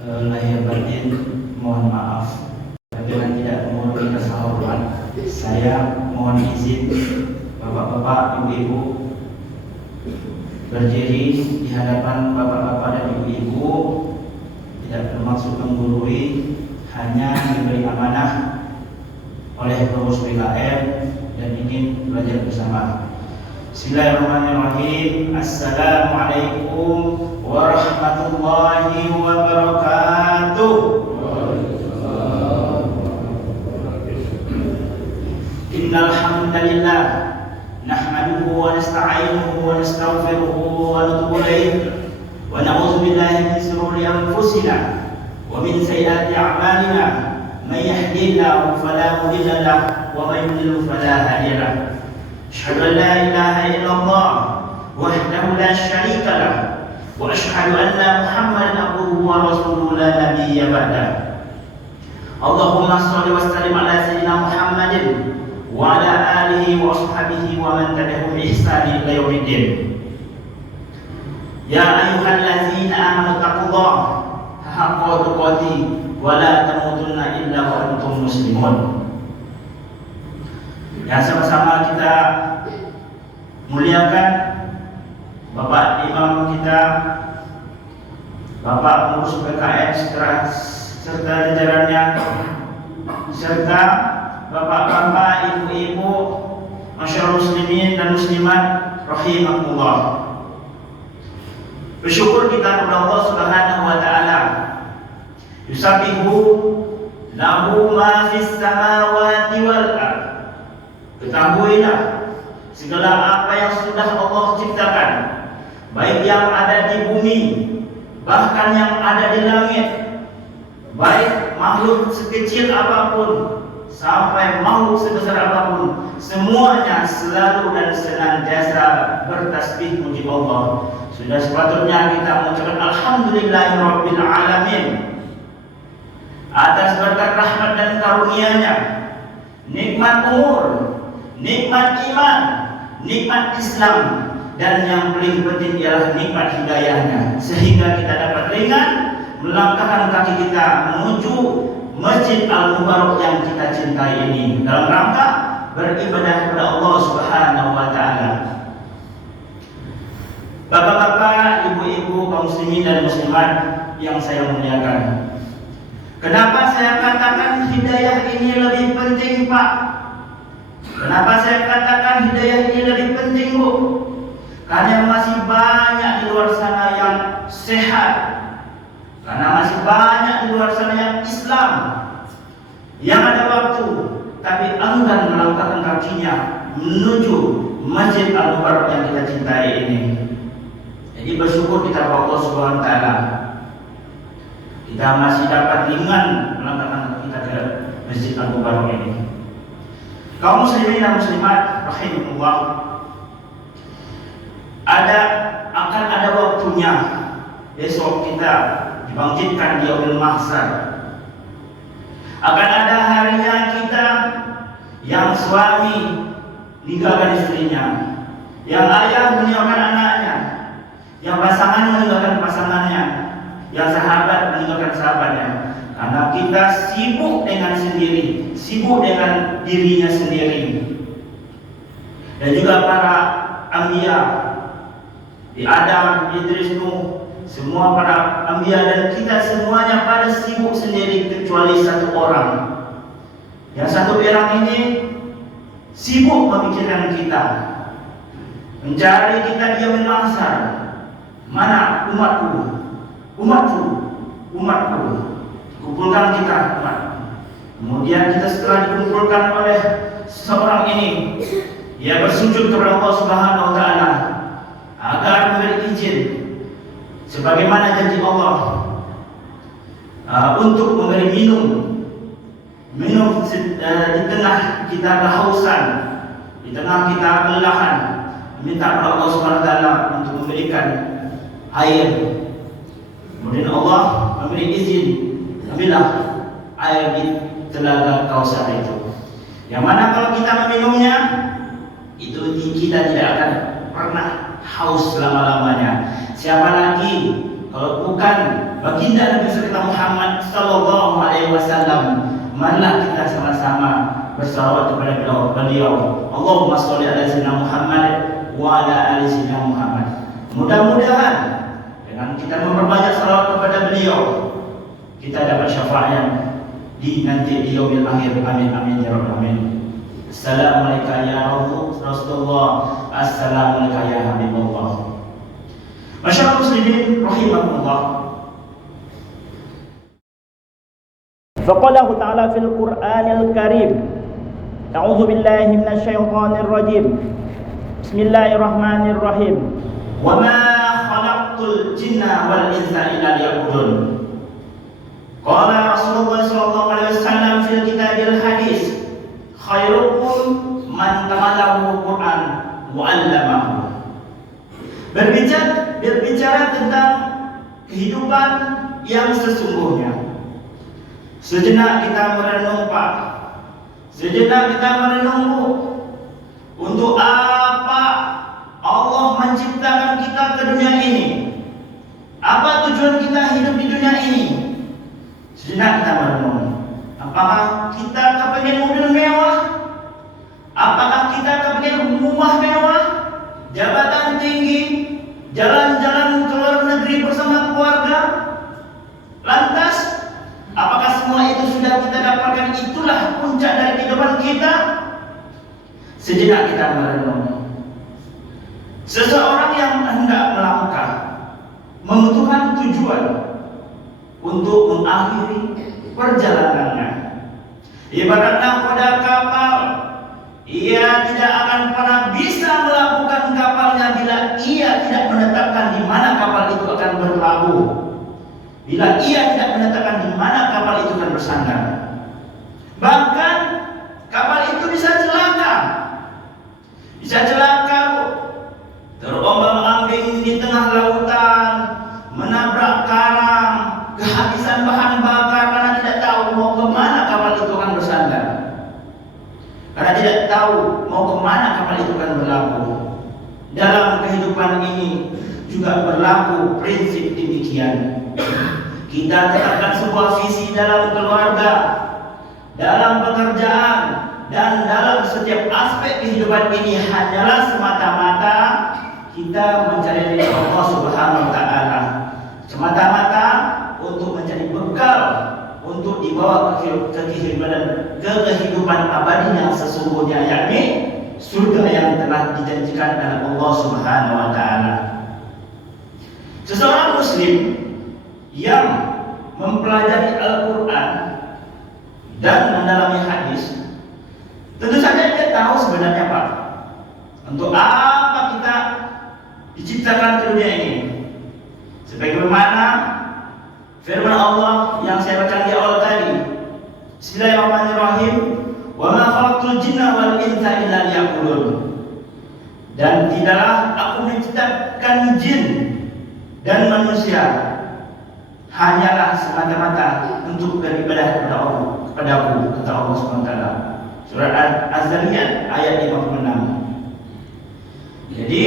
Lahir batin mohon maaf apabila tidak memenuhi kesahuran. Saya mohon izin bapak-bapak, ibu-ibu berdiri di hadapan bapak-bapak dan ibu-ibu, tidak bermaksud menggurui, hanya diberi amanah oleh pengurus PKM dan ingin belajar bersama. Bismillahirrahmanirrahim. Assalamualaikum warahmatullahi wabarakatuh. Innal hamdalillah nahmaduhu wa nasta'inuhu wa nastaghfiruhu wa natubu ilayh wa na'udzu billahi min shururi anfusina wa min sayyiati a'malina. May yahdihillahu fala mudilla lahu wa may yudlil fala hadiya lahu. Asyhadu an la ilaha illallah wahdahu la syarika lah wa asyhadu anna Muhammadan abduhu wa rasuluhu la nabiyya ba'dah. Allahumma shalli wa sallim ala sayyidina Muhammadin wa ala alihi wa ashabihi wa man tabi'ahum bi ihsan ila yaumiddin. Ya ayyuhallazina amanu taqullaha haqqa tuqatih wa la tamutunna illa wa antum muslimun. Yang sama-sama kita muliakan Bapak Imam kita, Bapak pengurus PKM serta jajarannya, serta bapak-bapak, ibu-ibu, masyarakat muslimin dan muslimat rahimakumullah. Bersyukur kita kepada Allah Subhanahu wa taala. Yusabbihu lahu ma fis samawati wal ardh. Ketahuilah segala apa yang sudah Allah ciptakan, baik yang ada di bumi, bahkan yang ada di langit, baik makhluk sekecil apapun sampai makhluk sebesar apapun, semuanya selalu dan senantiasa bertasbih puji Allah. Sudah sepatutnya kita mengucapkan alhamdulillahirabbil alamin atas berkat rahmat dan karunia-Nya, nikmat umur, nikmat iman, nikmat Islam, dan yang paling penting ialah nikmat hidayahnya, sehingga kita dapat ringan melangkahkan kaki kita menuju Masjid Al-Mubarak yang kita cintai ini dalam rangka beribadah kepada Allah Subhanahu wa taala. Bapak-bapak, ibu-ibu, kaum muslimin dan muslimat yang saya muliakan, kenapa saya katakan hidayah ini lebih penting, Pak? Kenapa saya katakan hidayah ini lebih penting, Bu? Karena masih banyak di luar sana yang sehat, karena masih banyak di luar sana yang Islam, yang ada waktu tapi enggan melangkahkan kakinya menuju Masjid Al-Mubarak yang kita cintai ini. Jadi bersyukur kita kepada Allah Subhanahu wa taala, kita masih dapat ringan melangkahkan kaki kita ke Masjid Al-Mubarak ini. Kaum muslimin dan muslimat rahimahullah, akan ada waktunya besok kita dibangkitkan di yaumul mahsyar. Akan ada harinya kita yang suami meninggalkan istrinya, yang ayah meninggalkan anaknya, yang pasangan meninggalkan pasangannya, yang sahabat meninggalkan sahabatnya. Karena kita sibuk dengan sendiri, sibuk dengan dirinya sendiri. Dan juga para anbiya, di Adam, Idris, Nuh, semua para anbiya dan kita semuanya pada sibuk sendiri kecuali satu orang. Yang satu orang ini sibuk memikirkan kita, mencari kita di yaumul mahsyar. Mana umatku, umatku, umatku. Kumpulkan kita umat. Kemudian kita setelah dikumpulkan oleh seseorang ini, ia bersujud kepada Allah Subhanahu wa taala agar memberi izin sebagaimana janji Allah untuk memberi minum di tengah kita kehausan, di tengah kita kelelahan, minta kepada Allah Subhanahu wa taala untuk memberikan air. Kemudian Allah memberi izin, ambillah air di telaga Kausar itu, yang mana kalau kita meminumnya itu kita tidak akan pernah haus selama-lamanya. Siapa lagi kalau bukan baginda Nabi kita Muhammad sallallahu alaihi wasallam. Marilah kita sama-sama bersalawat kepada beliau. Allahumma sholli ala sayyidina Muhammad wa ala ali sayyidina Muhammad. Mudah-mudahan dengan kita memperbanyak salawat kepada beliau, kita dapat syafaat di nanti di yaumil akhir. Amin amin ya rabbal alamin. Assalamualaikum ya Rasulullah. Assalamualaikum ya Habibullah. Masyaallah muslimin rahimakumullah. Faqalahu ta'ala fil Qur'anil Karim. A'udzu billahi minasy syaithanir rajim. Bismillahirrahmanirrahim. Wa ma khalaqtul jinna wal insa illa liya'budun. Qala Rasulullah sallallahu alaihi wasallam fil kitabil hadis, khairukum man ta'allama al-Qur'an wa 'allamahu. Berbicara tentang kehidupan yang sesungguhnya. Sejenak kita merenung, Pak. Sejenak kita merenung, Bu. Untuk apa Allah menciptakan kita ke dunia ini? Apa tujuan kita hidup di dunia ini? Sejenak kita merenung. Apakah kita kepengen mobil mewah? Apakah kita kepengen rumah mewah? Jabatan tinggi? Jalan-jalan ke luar negeri bersama keluarga? Lantas, apakah semua itu sudah kita dapatkan? Itulah puncak dari kehidupan kita? Sejenak kita merenung. Seseorang yang hendak melangkah membutuhkan tujuan untuk mengakhiri perjalanannya. Ibarat nahkoda kapal, ia tidak akan pernah bisa melakukan kapalnya bila ia tidak menetapkan di mana kapal itu akan berlabuh. Bila ia tidak menetapkan di mana kapal itu akan bersandar. Bahkan kapal itu bisa celaka. Bisa celaka, Bu. Terombang-ambing di tengah lautan, menabrak karang, kehabisan bahan bakar karena tidak tahu mau ke mana kapal itu akan bersandar. Karena tidak tahu mau ke mana kapal itu akan berlabuh. Dalam kehidupan ini juga berlaku prinsip demikian. Kita tetapkan sebuah visi dalam keluarga, dalam pekerjaan, dan dalam setiap aspek kehidupan ini hanyalah semata-mata kita mencari ridha Allah Subhanahu wa taala. Semata-mata untuk mencari bekal untuk dibawa ke kehidupan abadi yang sesungguhnya, yakni surga yang telah dijanjikan oleh Allah Subhanahu wa taala. Seseorang muslim yang mempelajari Al-Quran dan mendalami hadis, tentu saja dia tahu sebenarnya, Pak, untuk apa kita diciptakan ke dunia ini. Sebagaimana firman Allah yang saya baca di awal tadi, Bismillahirrahmanirrahim, wa ma khalaqtul jinna wal insa illa liya'budun. Dan tidaklah aku menciptakan jin dan manusia hanyalah semata-mata untuk beribadah kepada Allah, kepadaku, kata Allah SWT. Surat Az-Zariyat ayat 56. Jadi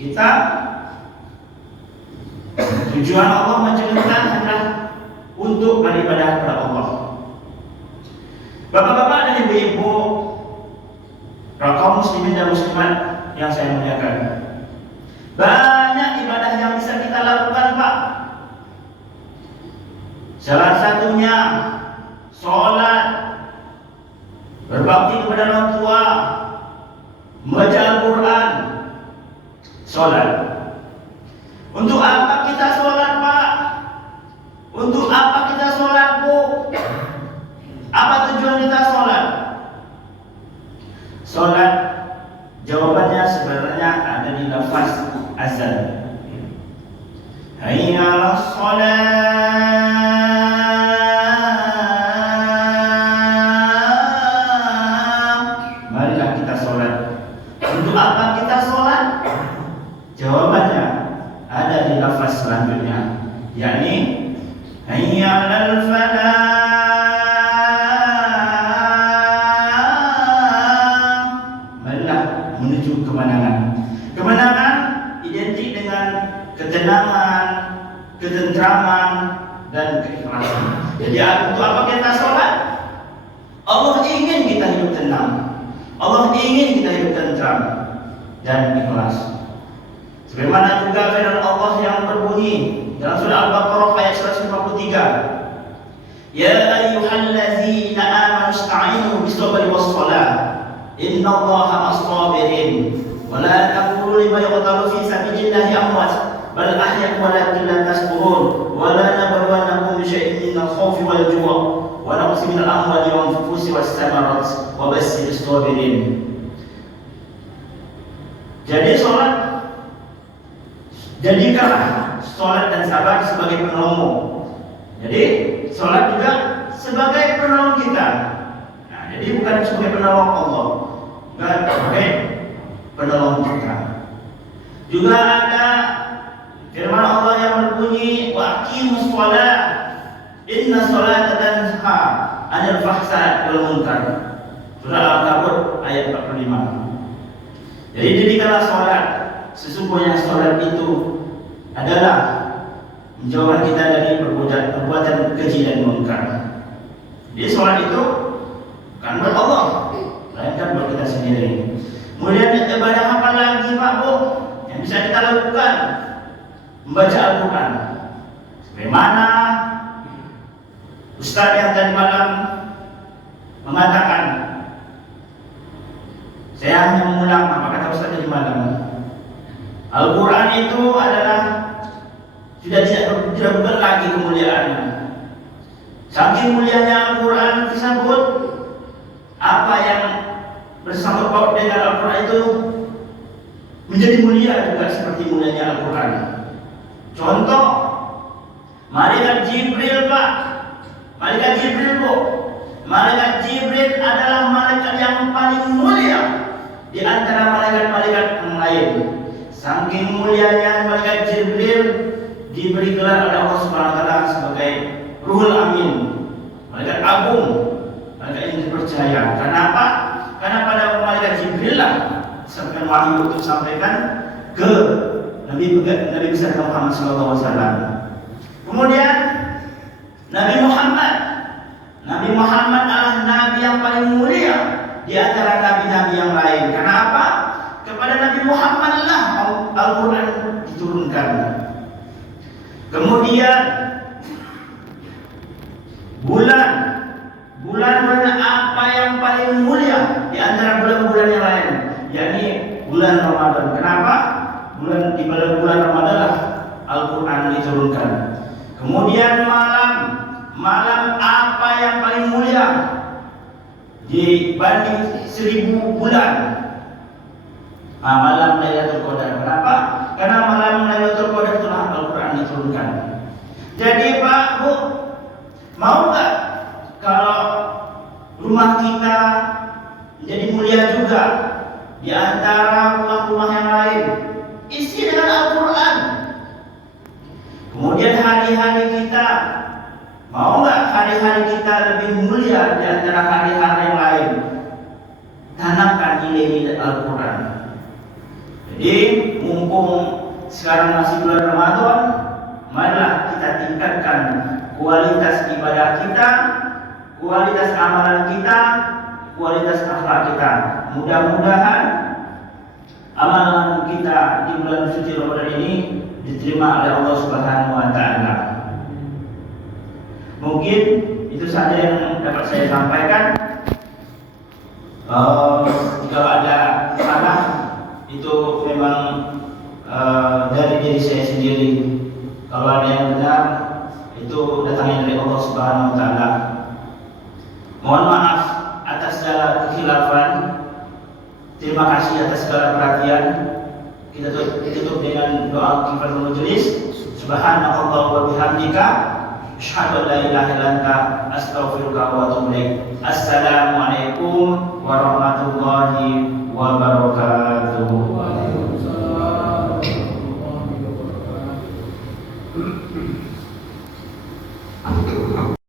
kita, tujuan Allah menciptakan adalah untuk beribadah kepada Allah. Bapak-bapak dan ibu-ibu, kaum muslimin dan muslimat yang saya muliakan, banyak ibadah yang bisa kita lakukan, Pak. Salah satunya sholat, berbakti kepada orang tua, membaca Al-Quran, sholat. Untuk apa kita sholat, Pak? Untuk apa kita sholat, Bu? Apa tujuan kita sholat? Sholat, jawabannya sebenarnya ada di lafaz azan. Hayya 'alas sholat. Marilah kita sholat. Untuk apa kita sholat? Jawabannya ada di lafaz selanjutnya, yakni hayya 'alal falah. Menuju kemenangan. Kemenangan identik dengan ketenangan, ketentraman, keikhlasan. Jadi untuk apa kita sholat? Allah ingin kita hidup tenang, Allah ingin kita hidup tentram dan ikhlas. Sebagaimana juga firman Allah yang berbunyi dalam surah Al-Baqarah ayat 153, Ya ayyuhallazina amanu ista'inu bis-sabri was-shalah innallaha ma'as-sabirin wa la taqulu liman yuqtalu fi sabilillahi amwat bal ahya'un walakin la tashkurun wa la nabluwannakum bi syai'in minal khawfi wal ju' wa naqsin minal amwali wal anfusi was-samarat wa basyirus sabirin. Jadi jadikanlah sholat dan sabar sebagai penolongmu. Jadi sholat juga sebagai penolong kita. Nah, jadi bukan sebagai penolong Allah, bukan sebagai penolong kita. Juga ada firman Allah yang berbunyi, Wa aqimus shalah inna sholata tanha 'anil fahsya'i wal munkar. Surah Al-Ankabut ayat 45. Jadi dirikanlah sholat. Sesungguhnya sholat itu adalah menjauhkan kita dari perbuatan keji dan munkar. Jadi sholat itu bukan buat Allah, melainkan buat kita sendiri. Kemudian ibadah apa lagi Pak Bu yang bisa kita lakukan? Membaca Al-Quran. Sebagaimana Ustaz yang tadi malam mengatakan, saya hanya mengulang apa kata Ustaz tadi malam. Al-Quran itu adalah sudah tidak bukan lagi kemuliaannya. Saking mulianya Al-Quran tersebut, apa yang bersangkut paut dengan Al-Quran itu menjadi mulia juga seperti mulianya Al-Quran. Contoh, malaikat Jibril Pak, malaikat Jibril Bu, malaikat Jibril adalah malaikat yang paling mulia di antara malaikat-malaikat yang lain. Saking mulianya malaikat Jibril diberi gelar oleh Allah Subhanahu wa taala sebagai Ruhul Amin, malaikat agung, malaikat yang dipercaya. Kenapa? Karena pada malaikat Jibril lah disampaikan wahyu untuk sampaikan ke Nabi besar Muhammad sallallahu alaihi wasallam. Kemudian Nabi Muhammad adalah nabi yang paling mulia di antara nabi-nabi yang lain. Kenapa? Kepada Nabi Muhammad lah Al-Quran diturunkan. Kemudian bulan apa yang paling mulia di antara bulan-bulan yang lain, yakni bulan Ramadan. Kenapa? Di bulan Ramadan lah Al-Quran diturunkan. Kemudian malam apa yang paling mulia dibanding 1000 bulan? Malam Lailatul Qadar. Kenapa? Karena malam Lailatul Qadar itulah Al-Quran diturunkan. Jadi Pak Bu, mau nggak kalau rumah kita menjadi mulia juga di antara rumah-rumah yang lain? Isi dengan Al-Quran. Kemudian hari-hari kita, mau nggak hari-hari kita lebih mulia di antara hari-hari yang lain? Tanamkan nilai-nilai Al-Quran. Jadi mumpung sekarang masih bulan Ramadan, marilah kita tingkatkan kualitas ibadah kita, kualitas amalan kita, kualitas akhlak kita. Mudah-mudahan amalan kita di bulan suci Ramadan ini diterima oleh Allah Subhanahu wa taala. Mungkin itu saja yang dapat saya sampaikan. Jika ada salah itu memang dari diri saya sendiri. Kalau ada yang benar itu datangnya dari Allah Subhanahu wa taala. Mohon maaf atas segala kekhilafan. Terima kasih atas segala perhatian. Kita tutup dengan doa kifaratul majelis. Subhanallahi wa bihamdika asyhadu an la ilaha illa anta astaghfiruka wa atubu ilaik. Assalamualaikum warahmatullahi